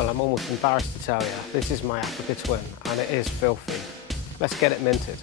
Well, I'm almost embarrassed to tell you, this is my Africa Twin and it is filthy. Let's get it minted.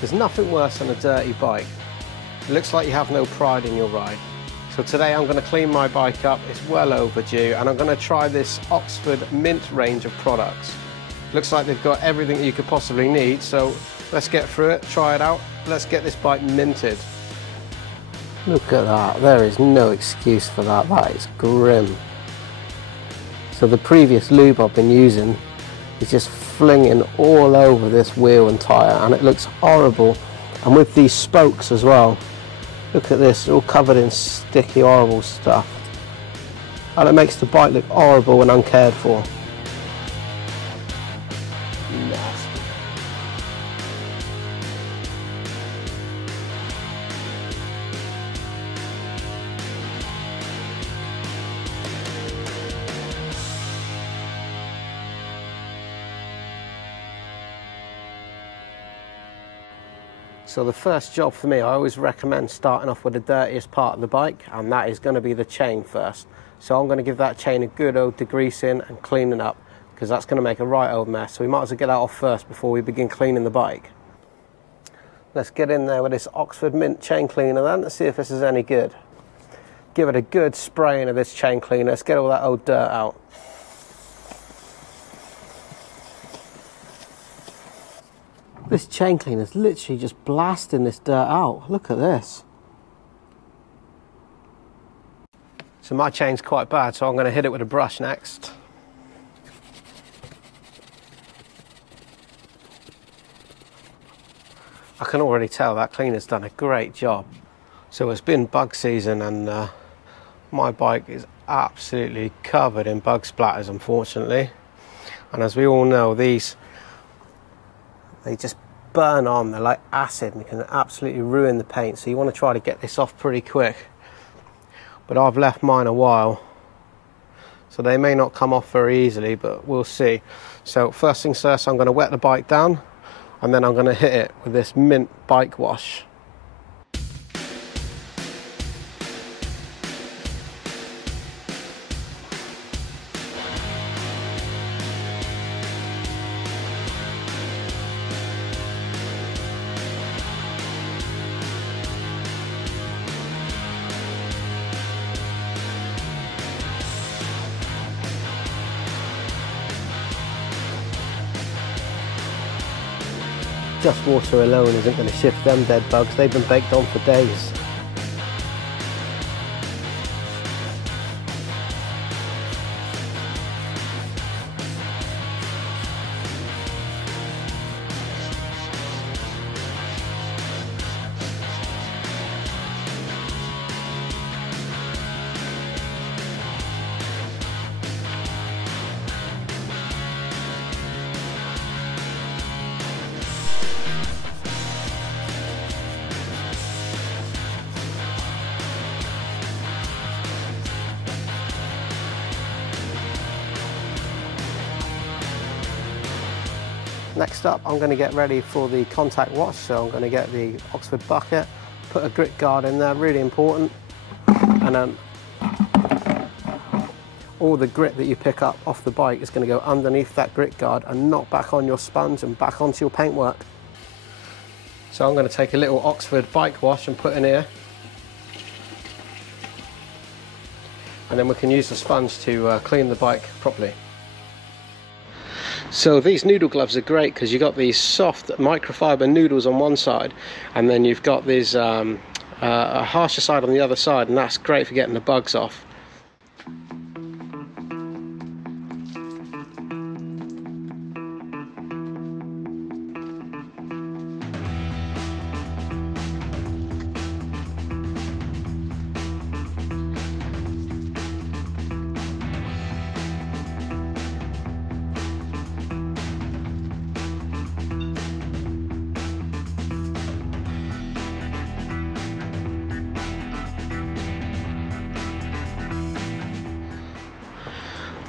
There's nothing worse than a dirty bike. It looks like you have no pride in your ride. So today I'm going to clean my bike up, it's well overdue, and I'm going to try this Oxford Mint range of products. Looks like they've got everything you could possibly need, so let's get through it, try it out, let's get this bike minted. Look at that, there is no excuse for that, that is grim. So the previous lube I've been using is just flinging all over this wheel and tyre, and it looks horrible. And with these spokes as well, look at this, all covered in sticky horrible stuff, and it makes the bike look horrible and uncared for. Nasty. So the first job for me, I always recommend starting off with the dirtiest part of the bike, and that is going to be the chain first. So I'm going to give that chain a good old degreasing and cleaning up, because that's going to make a right old mess. So we might as well get that off first before we begin cleaning the bike. Let's get in there with this Oxford Mint chain cleaner then, let's see if this is any good. Give it a good spraying of this chain cleaner, let's get all that old dirt out. This chain cleaner is literally just blasting this dirt out. Look at this. So my chain's quite bad, so I'm going to hit it with a brush next. I can already tell that cleaner's done a great job. So it's been bug season, and my bike is absolutely covered in bug splatters, unfortunately. And as we all know, these, they just burn on, they're like acid and can absolutely ruin the paint, so you want to try to get this off pretty quick. But I've left mine a while, so they may not come off very easily, but we'll see. So first things first, I'm going to wet the bike down, and then I'm going to hit it with this Mint bike wash. Just water alone isn't going to shift them dead bugs, they've been baked on for days. Next up, I'm going to get ready for the contact wash, so I'm going to get the Oxford bucket, put a grit guard in there, really important, and then all the grit that you pick up off the bike is going to go underneath that grit guard and not back on your sponge and back onto your paintwork. So I'm going to take a little Oxford bike wash and put in here, and then we can use the sponge to clean the bike properly. So these noodle gloves are great because you've got these soft microfiber noodles on one side, and then you've got this a harsher side on the other side, and that's great for getting the bugs off.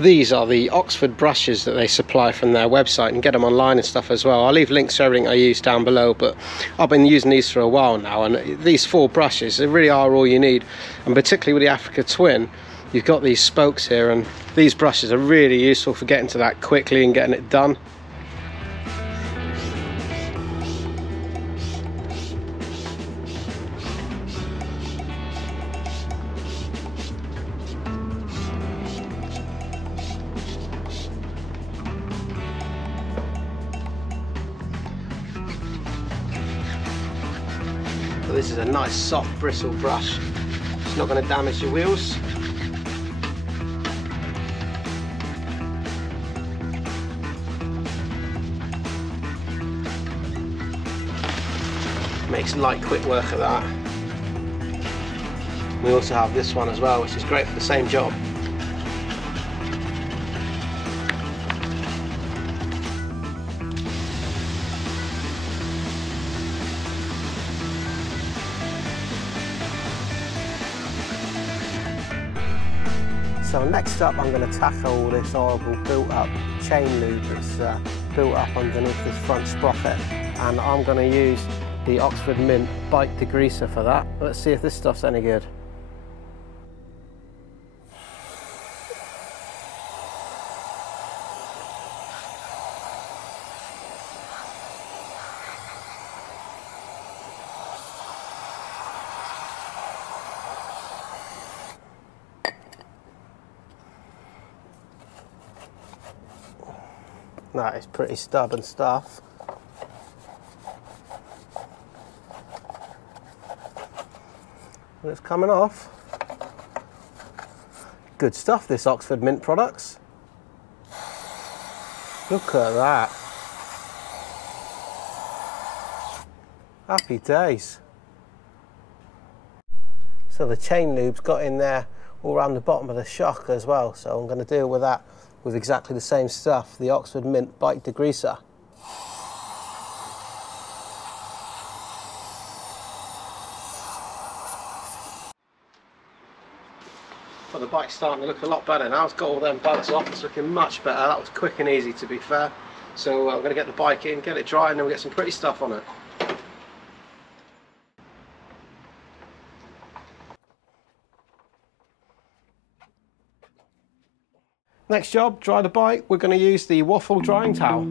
These are the Oxford brushes that they supply from their website, and get them online and stuff as well. I'll leave links to everything I use down below, but I've been using these for a while now, and these 4 brushes, they really are all you need. And particularly with the Africa Twin, you've got these spokes here, and these brushes are really useful for getting to that quickly and getting it done. So this is a nice soft bristle brush. It's not going to damage your wheels. Makes light quick work of that. We also have this one as well, which is great for the same job. So next up, I'm going to tackle all this horrible built up chain lube that's built up underneath this front sprocket, and I'm going to use the Oxford Mint bike degreaser for that. Let's see if this stuff's any good. That is pretty stubborn stuff. But it's coming off. Good stuff, this Oxford Mint Products. Look at that. Happy days. So the chain lube's got in there all around the bottom of the shock as well, so I'm going to deal with that with exactly the same stuff, the Oxford Mint bike degreaser. Well, the bike's starting to look a lot better now. It's got all them bugs off. It's looking much better. That was quick and easy, to be fair. So I'm going to get the bike in, get it dry, and then we'll get some pretty stuff on it. Next job, dry the bike. We're going to use the waffle drying towel.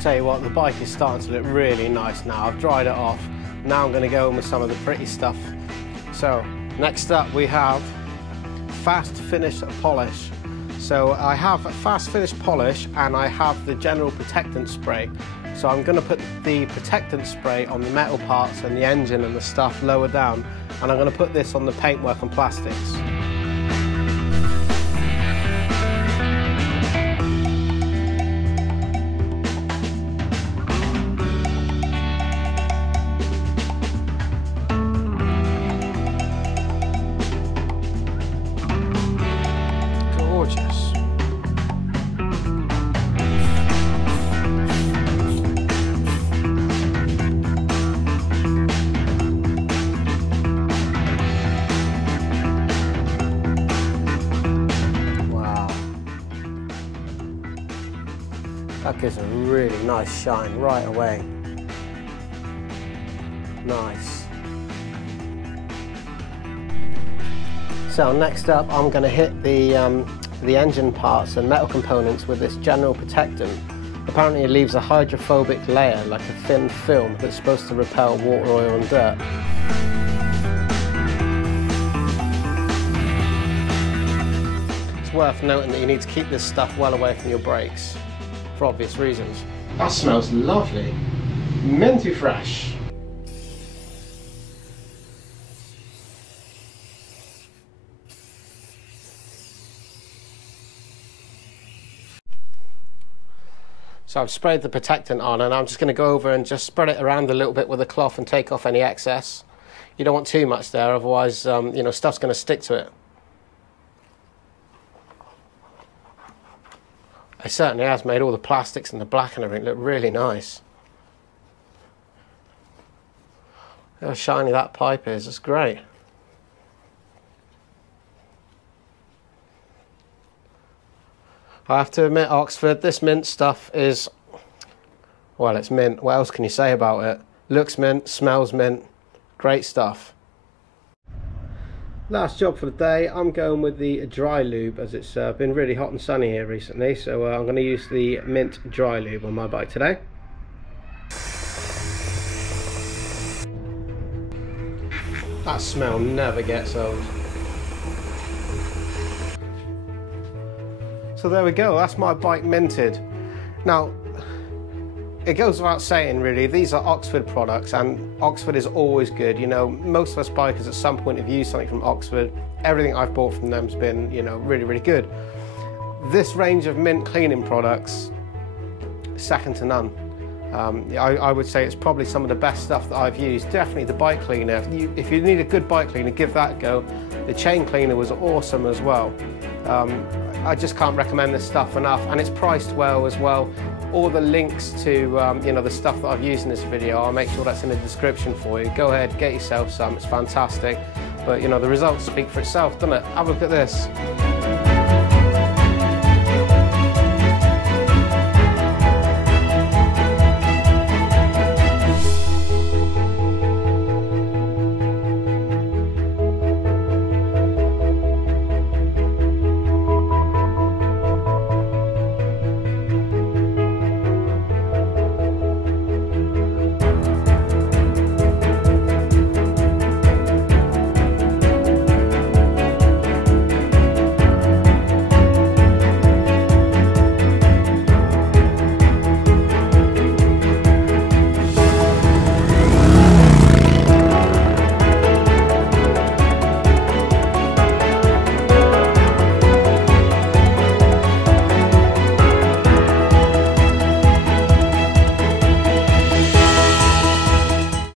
Tell you what, the bike is starting to look really nice now. I've dried it off. Now I'm going to go in with some of the pretty stuff. So next up we have fast finish polish. So I have fast finish polish and I have the general protectant spray. So I'm going to put the protectant spray on the metal parts and the engine and the stuff lower down, and I'm going to put this on the paintwork and plastics. That gives a really nice shine right away. Nice. So next up, I'm going to hit the engine parts and metal components with this general protectant. Apparently it leaves a hydrophobic layer, like a thin film, that's supposed to repel water, oil and dirt. It's worth noting that you need to keep this stuff well away from your brakes, for obvious reasons. That smells lovely. Minty fresh. So I've sprayed the Protectant on, and I'm just going to go over and just spread it around a little bit with a cloth and take off any excess. You don't want too much there, otherwise you know, stuff's going to stick to it. It certainly has made all the plastics and the black and everything look really nice. Look how shiny that pipe is, it's great. I have to admit, Oxford, this mint stuff is, well, it's mint. What else can you say about it? Looks mint, smells mint, great stuff. Last job for the day, I'm going with the dry lube, as it's been really hot and sunny here recently, so I'm going to use the mint dry lube on my bike today. That smell never gets old. So there we go, that's my bike minted. Now, it goes without saying really, these are Oxford products, and Oxford is always good. You know, most of us bikers at some point have used something from Oxford. Everything I've bought from them has been, you know, really, really good. This range of mint cleaning products, second to none. I would say it's probably some of the best stuff that I've used. Definitely the bike cleaner. If you need a good bike cleaner, give that a go. The chain cleaner was awesome as well. I just can't recommend this stuff enough, and it's priced well as well. All the links to you know, the stuff that I've used in this video, I'll make sure that's in the description for you. Go ahead, get yourself some, it's fantastic. But you know, the results speak for itself, doesn't it? Have a look at this.